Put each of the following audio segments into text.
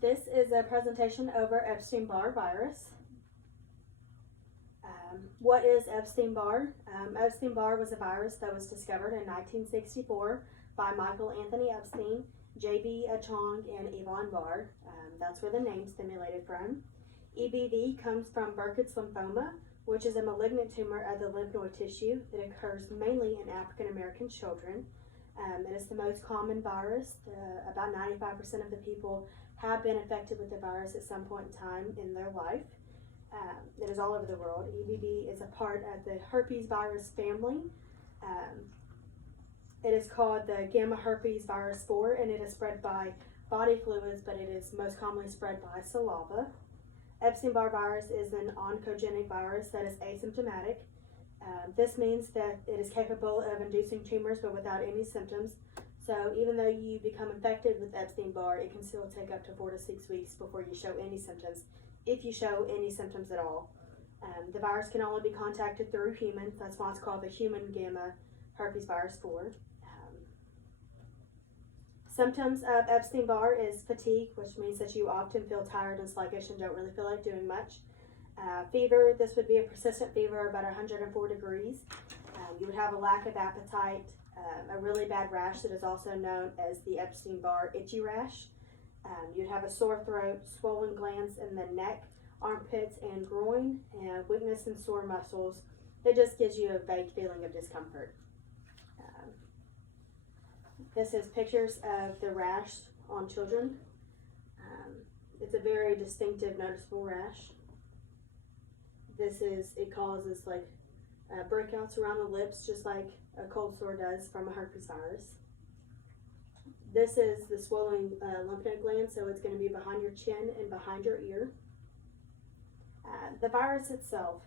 This is a presentation over Epstein-Barr virus. What is Epstein-Barr? Epstein-Barr was a virus that was discovered in 1964 by Michael Anthony Epstein, J.B. Chong, and Yvonne Barr. That's where the name stimulated from. EBV comes from Burkitt's lymphoma, which is a malignant tumor of the lymph node tissue that occurs mainly in African American children. It is the most common virus. About 95% of the people have been affected with the virus at some point in time in their life. It is all over the world. EBV is a part of the herpes virus family. It is called the gamma herpes virus 4, and it is spread by body fluids, but it is most commonly spread by saliva. Epstein-Barr virus is an oncogenic virus that is asymptomatic. This means that it is capable of inducing tumors but without any symptoms. So even though you become infected with Epstein-Barr, it can still take up to 4 to 6 weeks before you show any symptoms, if you show any symptoms at all. The virus can only be contacted through humans. That's why it's called the human gamma herpes virus 4. Symptoms of Epstein-Barr is fatigue, which means that you often feel tired and sluggish and don't really feel like doing much. Fever, this would be a persistent fever about 104 degrees. You would have a lack of appetite, a really bad rash that is also known as the Epstein-Barr itchy rash. You'd have a sore throat, swollen glands in the neck, armpits, and groin, and weakness in sore muscles. It just gives you a vague feeling of discomfort. This is pictures of the rash on children. It's a very distinctive, noticeable rash. It causes like breakouts around the lips, just like a cold sore does from a herpes virus. This is the swollen lymph node gland, so it's going to be behind your chin and behind your ear. The virus itself.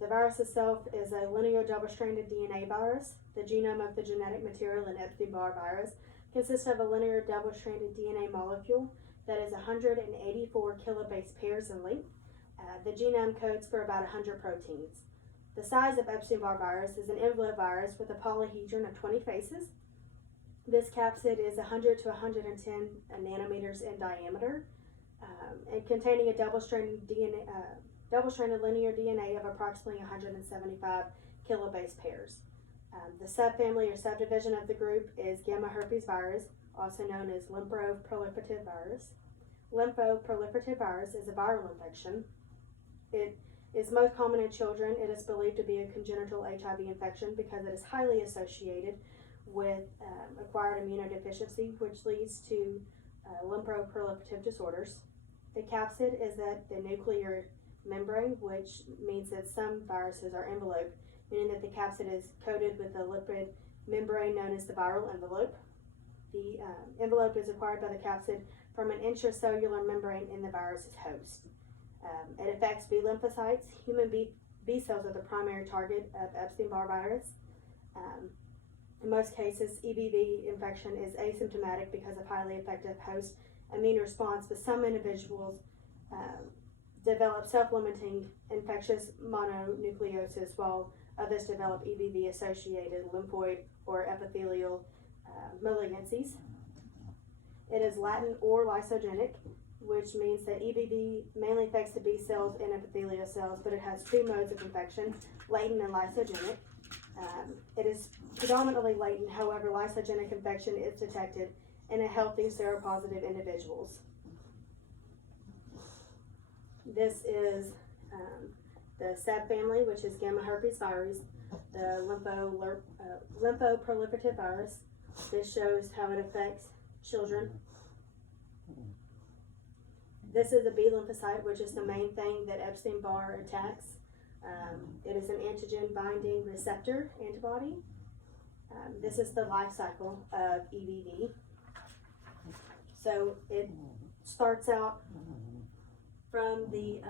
The virus itself is a linear double-stranded DNA virus. The genome of the genetic material in Epstein-Barr virus consists of a linear double-stranded DNA molecule that is 184 kilobase pairs in length. The genome codes for about 100 proteins. The size of Epstein-Barr virus is an envelope virus with a polyhedron of 20 faces. This capsid is 100 to 110 nanometers in diameter, and containing a double-stranded linear DNA of approximately 175 kilobase pairs. The subfamily or subdivision of the group is gamma herpes virus, also known as lymphoproliferative virus. Lymphoproliferative virus is a viral infection. It is most common in children. It is believed to be a congenital HIV infection because it is highly associated with acquired immunodeficiency, which leads to lymphoproliferative disorders. The capsid is at the nuclear membrane, which means that some viruses are enveloped, meaning that the capsid is coated with a lipid membrane known as the viral envelope. The envelope is acquired by the capsid from an intracellular membrane in the virus's host. It affects B lymphocytes. Human B cells are the primary target of Epstein-Barr virus. In most cases, EBV infection is asymptomatic because of highly effective host immune response, but some individuals develop self-limiting infectious mononucleosis, while others develop EBV-associated lymphoid or epithelial malignancies. It is latent or lysogenic, which means that EBV mainly affects the B cells and epithelial cells, but it has two modes of infection, latent and lysogenic. It is predominantly latent, however, lysogenic infection is detected in a healthy seropositive individuals. This is the subfamily, which is gamma herpes virus, the lymphoproliferative virus. This shows how it affects children. This is a B lymphocyte, which is the main thing that Epstein-Barr attacks. It is an antigen binding receptor antibody. This is the life cycle of EBV. So it starts out from the,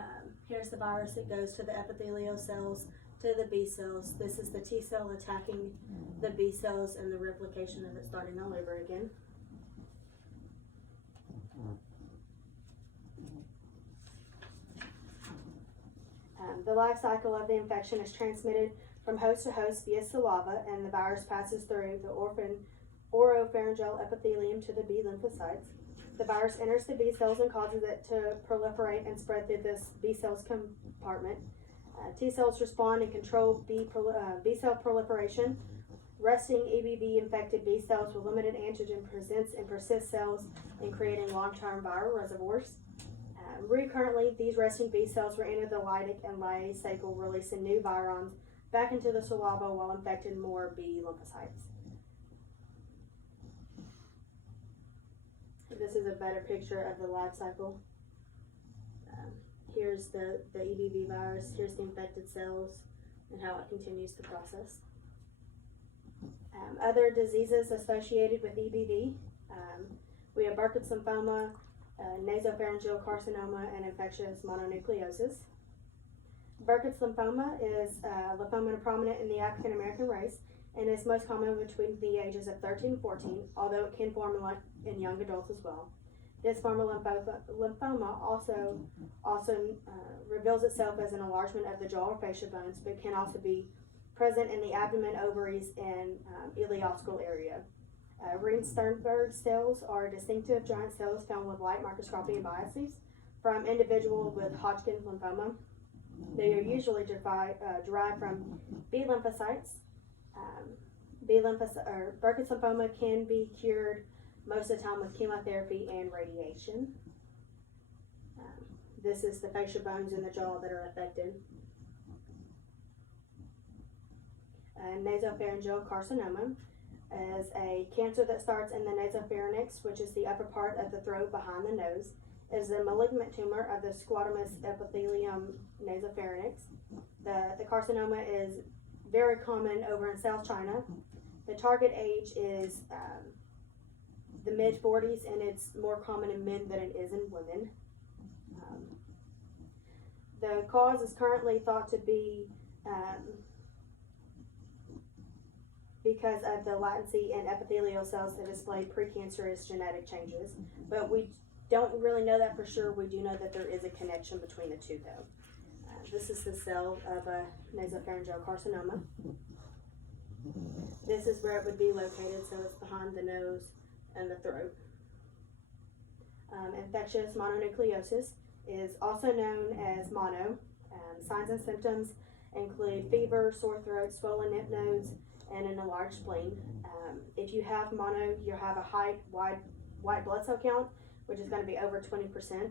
here's the virus, it goes to the epithelial cells, to the B cells. This is the T cell attacking the B cells and the replication of it starting all over again. The life cycle of the infection is transmitted from host to host via saliva, and the virus passes through the oropharyngeal epithelium to the B lymphocytes. The virus enters the B cells and causes it to proliferate and spread through this B cells compartment. T cells respond and control B cell proliferation. Resting EBV-infected B cells with limited antigen presence and persist cells in creating long-term viral reservoirs. Recurrently, these resting B cells will enter the lytic and lyase cycle, releasing new virons back into the saliva while infecting more B lymphocytes. This is a better picture of the life cycle. Here's the EBV virus, here's the infected cells, and how it continues the process. Other diseases associated with EBV, we have Burkitt's lymphoma, nasopharyngeal carcinoma, and infectious mononucleosis. Burkitt's lymphoma is lymphoma prominent in the African American race and is most common between the ages of 13 and 14, although it can form in young adults as well. This form of lymphoma also reveals itself as an enlargement of the jaw or facial bones, but can also be present in the abdomen, ovaries, and ileocecal area. Reed-Sternberg cells are distinctive giant cells found with light microscopy and biopsies from individuals with Hodgkin's lymphoma. They are usually derived from B lymphocytes. Burkitt's lymphoma can be cured most of the time with chemotherapy and radiation. This is the facial bones in the jaw that are affected. Nasopharyngeal carcinoma is a cancer that starts in the nasopharynx, which is the upper part of the throat behind the nose. It is a malignant tumor of the squamous epithelium nasopharynx. The carcinoma is very common over in South China. The target age is the mid-40s, and it's more common in men than it is in women. The cause is currently thought to be because of the latency in epithelial cells that display precancerous genetic changes. But we don't really know that for sure. We do know that there is a connection between the two, though. This is the cell of a nasopharyngeal carcinoma. This is where it would be located, so it's behind the nose and the throat. Infectious mononucleosis is also known as mono. Signs and symptoms include fever, sore throat, swollen lymph nodes, and an enlarged spleen. If you have mono, you have a high white blood cell count, which is going to be over 20%.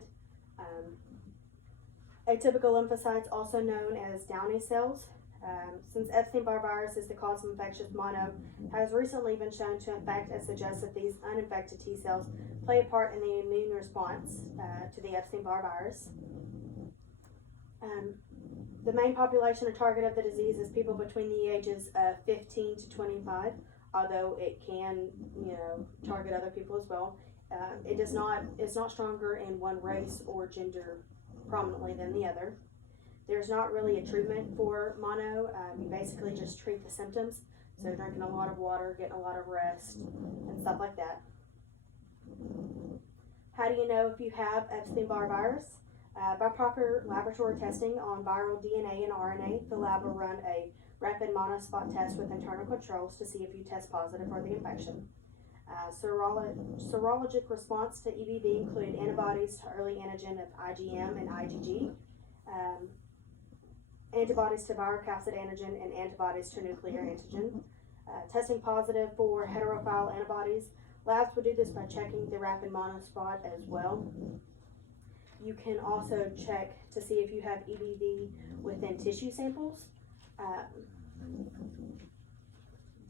Atypical lymphocytes, also known as Downey cells. Since Epstein-Barr virus is the cause of infectious mono, has recently been shown to infect and suggests that these uninfected T cells play a part in the immune response to the Epstein-Barr virus. The main population or target of the disease is people between the ages of 15 to 25, although it can, target other people as well. It's not stronger in one race or gender prominently than the other. There's not really a treatment for mono. You basically just treat the symptoms. So drinking a lot of water, getting a lot of rest, and stuff like that. How do you know if you have Epstein-Barr virus? By proper laboratory testing on viral DNA and RNA, the lab will run a rapid monospot test with internal controls to see if you test positive for the infection. Serologic response to EBV include antibodies to early antigen of IgM and IgG, antibodies to viral capsid antigen, and antibodies to nuclear antigen. Testing positive for heterophile antibodies, labs will do this by checking the rapid monospot as well. You can also check to see if you have EBV within tissue samples.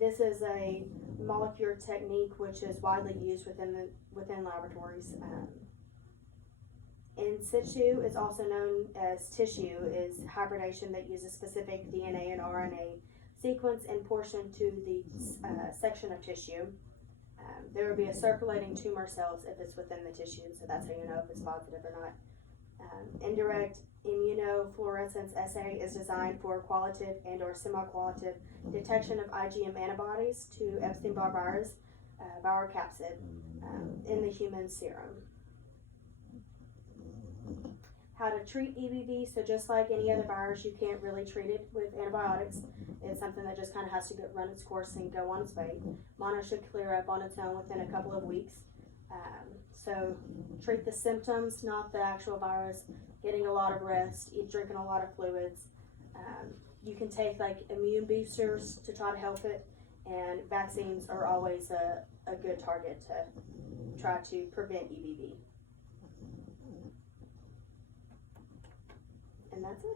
This is a molecular technique which is widely used within laboratories. In situ is also known as tissue, is hybridization that uses specific DNA and RNA sequence and portion to the section of tissue. There will be a circulating tumor cells if it's within the tissue, so that's how you know if it's positive or not. Indirect immunofluorescence assay is designed for qualitative and or semi-qualitative detection of IgM antibodies to Epstein-Barr virus viral capsid in the human serum. How to treat EBV, so just like any other virus, you can't really treat it with antibiotics. It's something that just kind of has to run its course and go on its way. Mono should clear up on its own within a couple of weeks. So treat the symptoms, not the actual virus. Getting a lot of rest, drinking a lot of fluids. You can take like immune boosters to try to help it, and vaccines are always a good target to try to prevent EBV. And that's it.